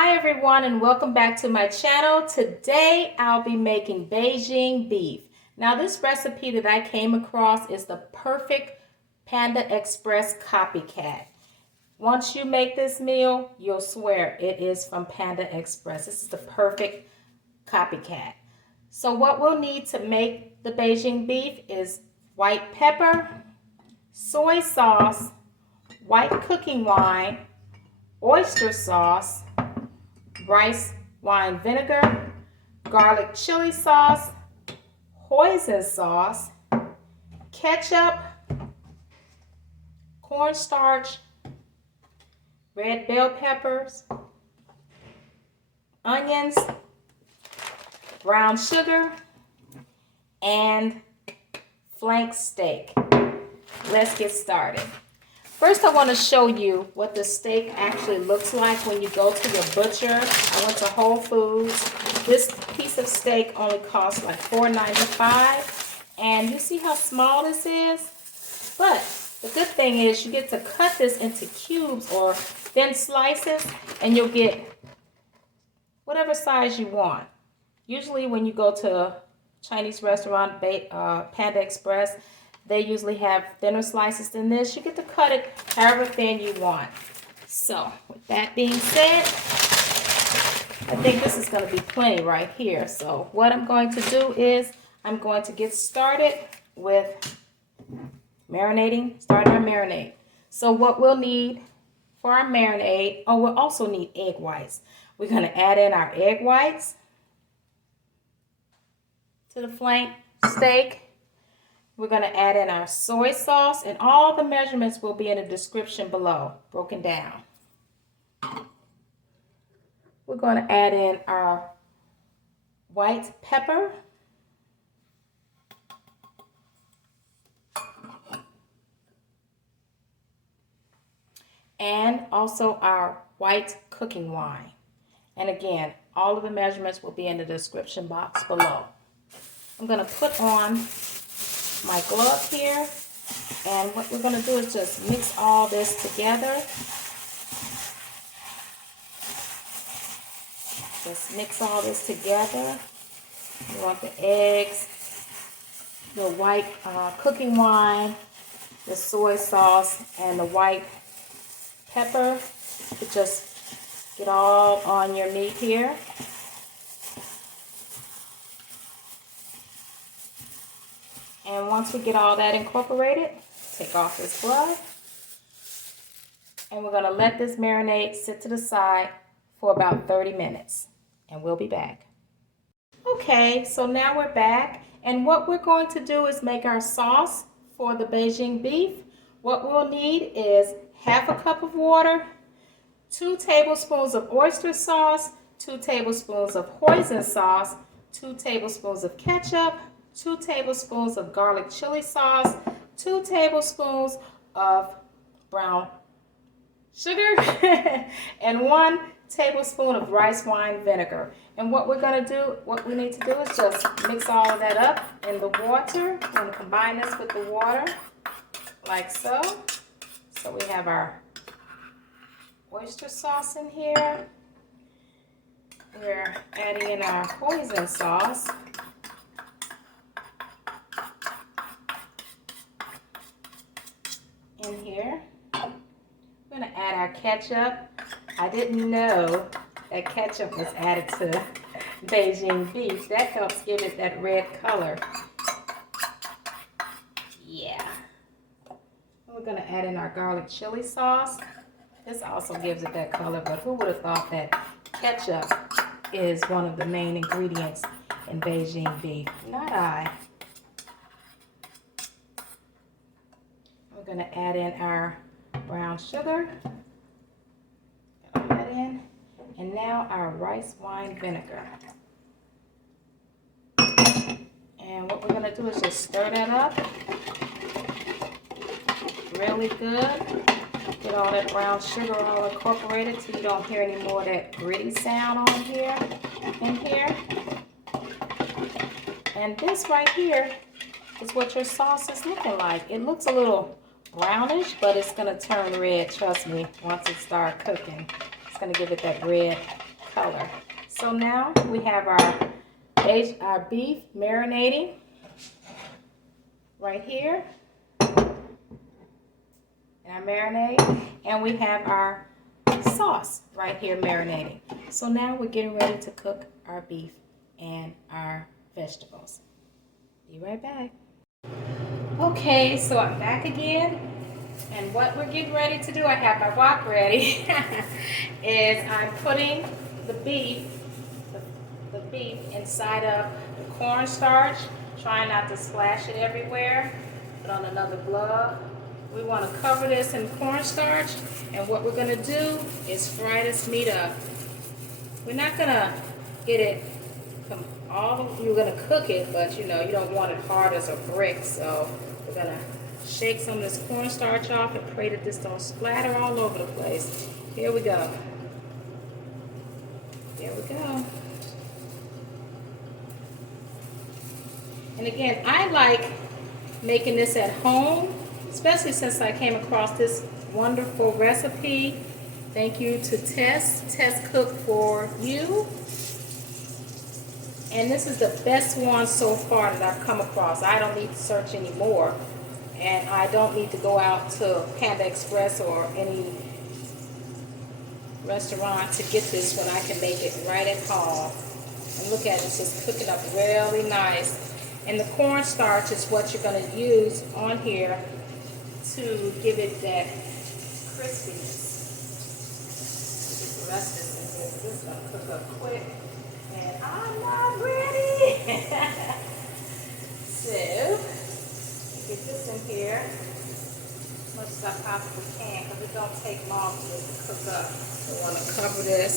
Hi everyone and welcome back to my channel. Today I'll be making Beijing beef. Now this recipe that I came across is the perfect Panda Express copycat. Once you make this meal, you'll swear it is from Panda Express. This is the perfect copycat. So what we'll need to make the Beijing beef is white pepper, soy sauce, white cooking wine, oyster sauce, rice wine vinegar, garlic chili sauce, hoisin sauce, ketchup, cornstarch, red bell peppers, onions, brown sugar, and flank steak. Let's get started. First, I want to show you what the steak actually looks like when you go to your butcher. I went to Whole Foods. This piece of steak only costs like $4.95. And you see how small this is? But the good thing is you get to cut this into cubes or thin slices, and you'll get whatever size you want. Usually when you go to a Chinese restaurant, Panda Express, they usually have thinner slices than this. You get to cut it however thin you want. So, with that being said, I think this is going to be plenty right here. So, what I'm going to do is I'm going to get started with starting our marinade. So, what we'll need for our marinade, we'll also need egg whites. We're going to add in our egg whites to the flank steak. We're going to add in our soy sauce, and all the measurements will be in the description below, broken down. We're going to add in our white pepper, and also our white cooking wine. And again, all of the measurements will be in the description box below. I'm going to put on my glove here, and what we're going to do is just mix all this together. Just mix all this together. You want the eggs, the white cooking wine, the soy sauce, and the white pepper to just get all on your meat here. And once we get all that incorporated, take off this glove. And we're going to let this marinade sit to the side for about 30 minutes. And we'll be back. Okay, so now we're back. And what we're going to do is make our sauce for the Beijing beef. What we'll need is half a cup of water, 2 tablespoons of oyster sauce, 2 tablespoons of hoisin sauce, 2 tablespoons of ketchup, 2 tablespoons of garlic chili sauce, 2 tablespoons of brown sugar, and 1 tablespoon of rice wine vinegar. And what we need to do is just mix all of that up in the water. I'm going to combine this with the water like so. So we have our oyster sauce in here. We're adding in our hoisin sauce. In here, I'm going to add our ketchup. I didn't know that ketchup was added to Beijing beef. That helps give it that red color. Yeah. We're going to add in our garlic chili sauce. This also gives it that color, but who would have thought that ketchup is one of the main ingredients in Beijing beef? Not I. We're going to add in our brown sugar. Put that in. And now our rice wine vinegar. And what we're going to do is just stir that up really good. Get all that brown sugar all incorporated so you don't hear any more of that gritty sound on here, in here. And this right here is what your sauce is looking like. It looks a little brownish, but it's going to turn red, trust me, once it starts cooking. It's going to give it that red color. So now we have our beef marinating right here. And our marinade. And we have our sauce right here marinating. So now we're getting ready to cook our beef and our vegetables. Be right back. Okay, so I'm back again. And what we're getting ready to do, I have my wok ready, is I'm putting the beef inside of the cornstarch, trying not to splash it everywhere. Put on another glove. We want to cover this in cornstarch, and what we're going to do is fry this meat up. We're not going to get it you're going to cook it, but you know, you don't want it hard as a brick, so we're going to shake some of this cornstarch off and pray that this don't splatter all over the place. Here we go. There we go. And again, I like making this at home, especially since I came across this wonderful recipe. Thank you to Tess Cook for You. And this is the best one so far that I've come across. I don't need to search anymore. And I don't need to go out to Panda Express or any restaurant to get this when I can make it right at home. And look at it, it's just cooking up really nice. And the cornstarch is what you're going to use on here to give it that crispiness. Get the rest of this in here. This is going to cook up quick. And I'm not ready. So, get this in here as much as I possibly can because it don't take long for this to cook up. So we want to cover this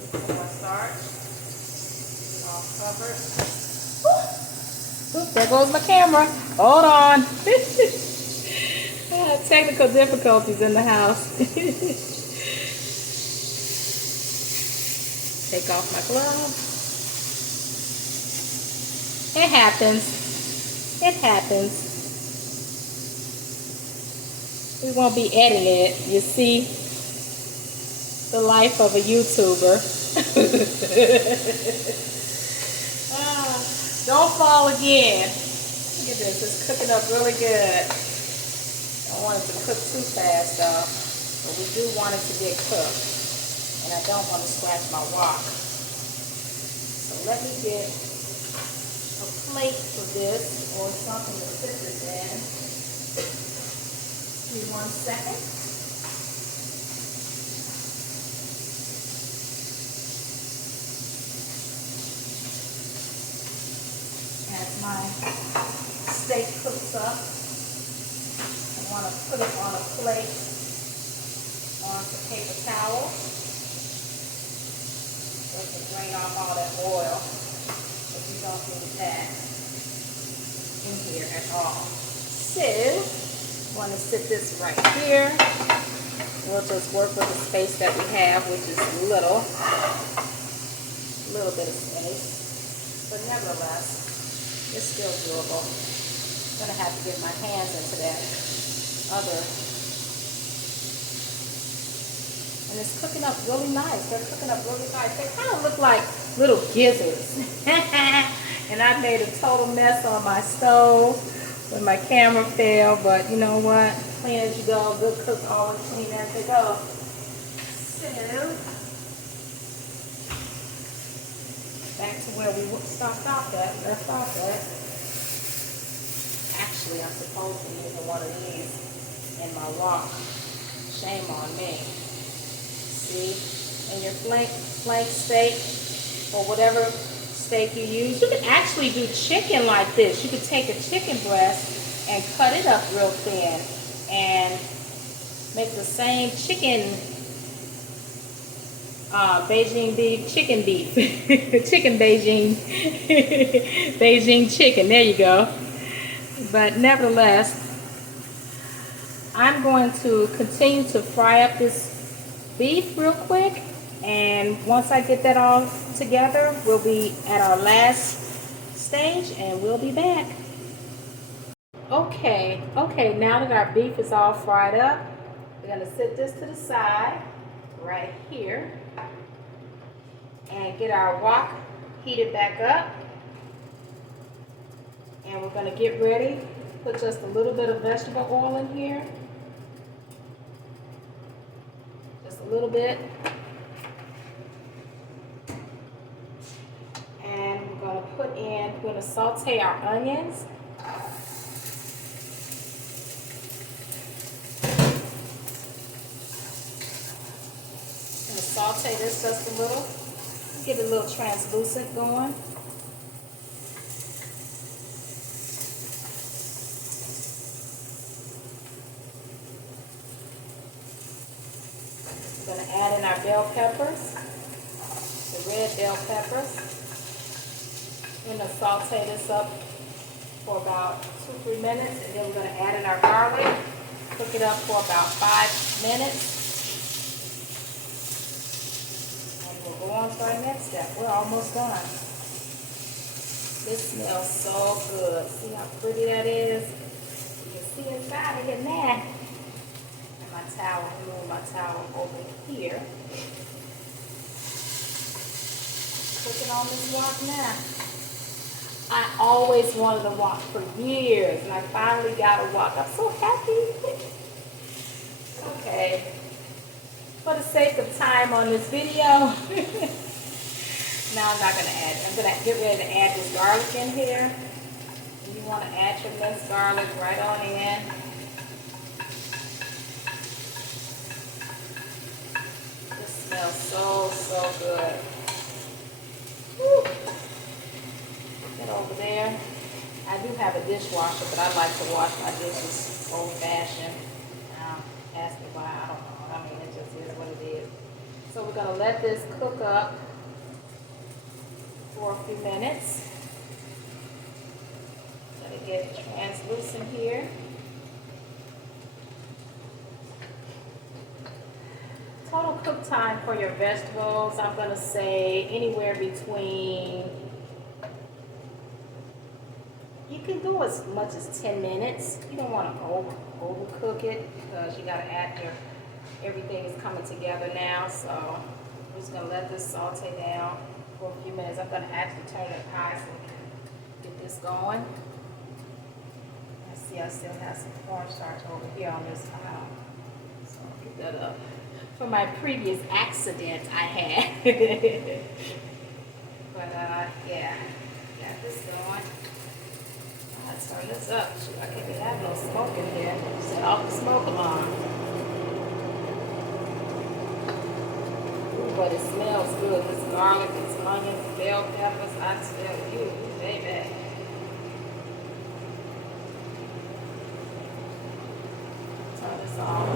with cornstarch. All covered. Oop, there goes my camera. Hold on. Technical difficulties in the house. Take off my glove. It happens. It happens. We won't be editing it. You see the life of a YouTuber. Don't fall again. Look at this. It's cooking up really good. Don't want it to cook too fast though. But we do want it to get cooked. And I don't want to scratch my wok. So let me get a plate for this or something to sit this in. Give me 1 second. As my steak cooks up, I want to put it on a plate onto paper towel. So it can drain off all that oil, but you don't need that in here at all. So, I want to sit this right here. We'll just work with the space that we have, which is a little bit of space, but nevertheless, it's still doable. I'm going to have to get my hands into that other. And it's cooking up really nice. They're cooking up really nice. They kind of look like little gizzards. And I made a total mess on my stove when my camera fell. But you know what? Clean as you go. Good cook always clean as they go. So, back to where we left off at. Actually, I'm supposed to be using one of these in my wok. Shame on me. See? And your flank steak, or whatever steak you use. You can actually do chicken like this. You could take a chicken breast and cut it up real thin and make the same chicken Beijing beef, chicken beef, chicken Beijing, Beijing chicken, there you go. But nevertheless, I'm going to continue to fry up this beef real quick, and once I get that all together, we'll be at our last stage and we'll be back. Okay, now that our beef is all fried up, we're going to set this to the side. right here and get our wok heated back up. And we're going to get ready. Put just a little bit of vegetable oil in here. Just a little bit. And we're going to we're going to saute our onions. I'm going to saute this just a little. Get it a little translucent going. We're going to add in our bell peppers, the red bell peppers. We're going to saute this up for about 2-3 minutes, and then we're going to add in our garlic. Cook it up for about 5 minutes. And we'll go on to our next step. We're almost done. This smells so good. See how pretty that is? You can see inside of it now. And my towel, move my towel over here. Cooking on this wok now. I always wanted a wok for years, and I finally got a wok. I'm so happy. Okay. For the sake of time on this video, now I'm not going to add it. I'm going to get ready to add this garlic in here. And you want to add your minced garlic right on in. This smells so, so good. Woo. Get over there. I do have a dishwasher, but I like to wash my dishes old-fashioned. Ask me why, I don't know. I mean, it just is what it is. So we're going to let this cook up for a few minutes. Let it get translucent here. Total cook time for your vegetables, I'm going to say anywhere between, you can go as much as 10 minutes. You don't want to overcook it because you got to add everything is coming together now. So I'm just going to let this saute down for a few minutes. I'm going to actually turn it high so we can get this going. I see I still have some cornstarch over here on this towel. So I'll get that up. For my previous accident I had. But yeah, got this going. Let's turn this up. I can't even have no smoke in here. Set off the smoke alarm. Ooh, but it smells good. This garlic, this onions, bell peppers, I tell you, baby. Turn this off.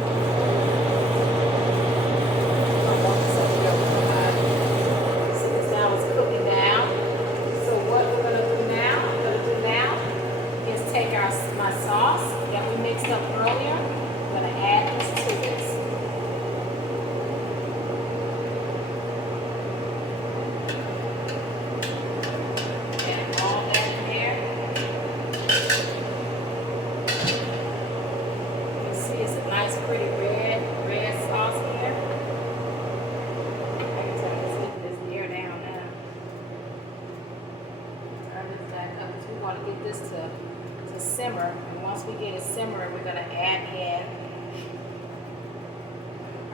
To simmer, and once we get it simmering, we're going to add in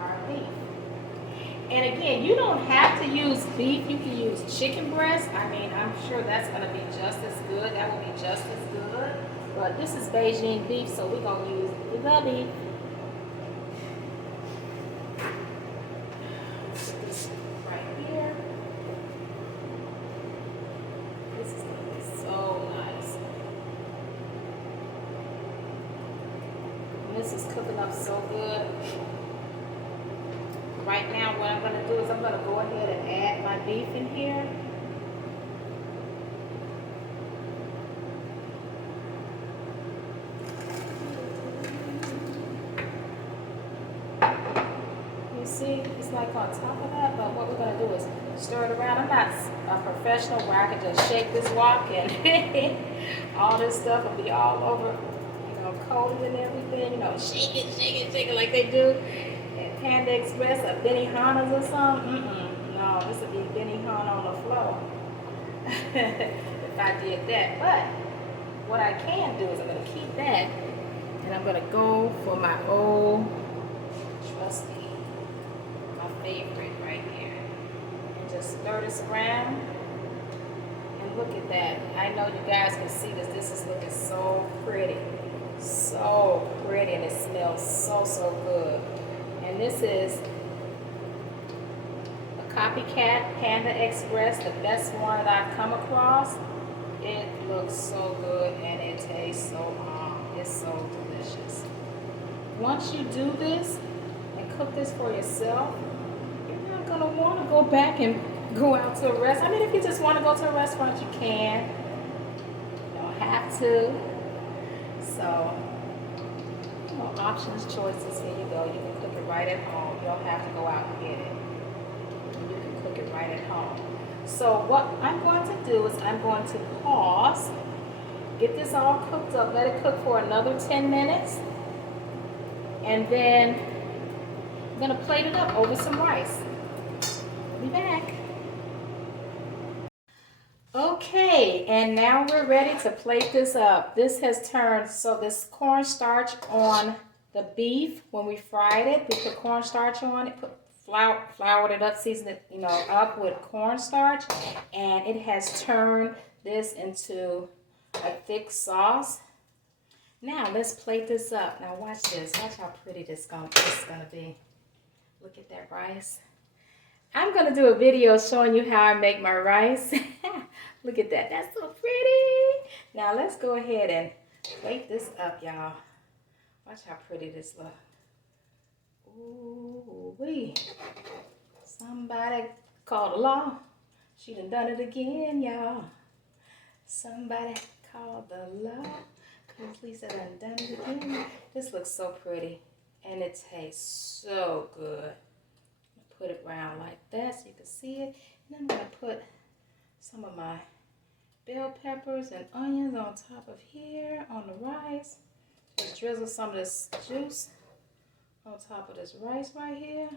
our beef. And again, you don't have to use beef. You can use chicken breast. I mean, I'm sure that's going to be just as good. That will be just as good. But this is Beijing beef, so we're going to use the beef. Put this right here. This is going to be so nice. This is cooking up so good. Right now, what I'm going to do is I'm going to go ahead and add my beef in here. You see, it's like on top of that, but what we're going to do is stir it around. I'm not a professional where I can just shake this wok and all this stuff will be all over, coated and everything, shake it like they do. And Panda Express or Benihana's or something. No, this would be Benihana on the floor if I did that. But what I can do is I'm going to keep that, and I'm going to go for my old trusty, my favorite right here, and just stir this around. And look at that. I know you guys can see this. This is looking so pretty. So pretty, and it smells so good. And this is a copycat Panda Express, the best one that I've come across. It looks so good and it tastes so it's so delicious. Once you do this and cook this for yourself, you're not gonna want to go back and go out to a restaurant. I mean, if you just want to go to a restaurant, you can. You don't have to. So, you know, options, choices, here you go. You can cook it right at home. You don't have to go out and get it. You can cook it right at home. So what I'm going to do is I'm going to pause, get this all cooked up, let it cook for another 10 minutes, and then I'm going to plate it up over some rice. I'll be back. Okay, and now we're ready to plate this up. This has turned, so this cornstarch on the beef, when we fried it, we put cornstarch on it, floured it up, seasoned it, you know, up with cornstarch, and it has turned this into a thick sauce. Now let's plate this up. Now watch this. Watch how pretty this is gonna be. Look at that rice. I'm gonna do a video showing you how I make my rice. Look at that. That's so pretty. Now let's go ahead and plate this up, y'all. Watch how pretty this looks. Ooh-wee. Somebody called the law. She done it again, y'all. Somebody called the law. Cause Lisa done it again. This looks so pretty. And it tastes so good. Put it around like that so you can see it. And I'm going to put some of my bell peppers and onions on top of here on the rice. Just drizzle some of this juice on top of this rice right here.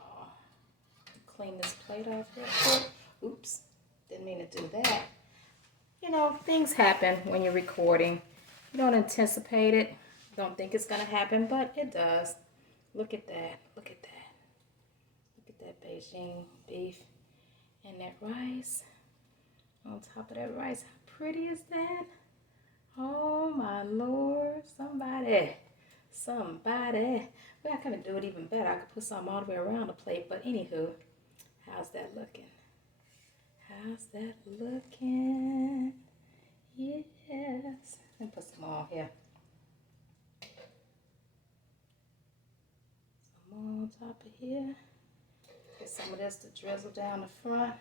Oh, clean this plate off real quick. Oops, didn't mean to do that. You know, things happen when you're recording. You don't anticipate it. Don't think it's going to happen, but it does. Look at that. Look at that. Look at that Beijing beef and that rice on top of that rice. How pretty is that? Oh my Lord. Somebody. Well, I could do it even better. I could put some all the way around the plate. But anywho, how's that looking? How's that looking? Yes. Let me put some more here. On top of here, get some of this to drizzle down the front.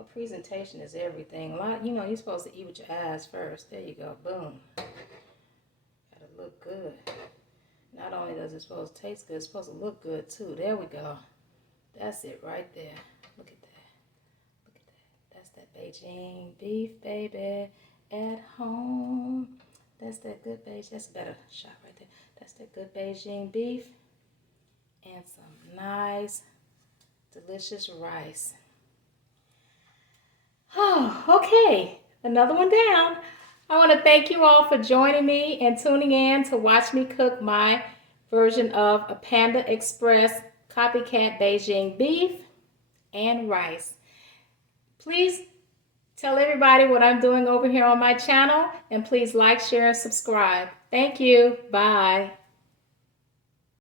A presentation is everything. A lot, you know, you're supposed to eat with your eyes first. There you go, boom. Gotta look good. Not only does it supposed to taste good, it's supposed to look good too. There we go. That's it right there. Look at that. Look at that. That's that Beijing beef, baby, at home. That's that good Beijing. That's a better shot right there. That's that good Beijing beef. And some nice, delicious rice. Oh, okay. Another one down. I want to thank you all for joining me and tuning in to watch me cook my version of a Panda Express copycat Beijing beef and rice. Please tell everybody what I'm doing over here on my channel, and please like, share, and subscribe. Thank you. Bye.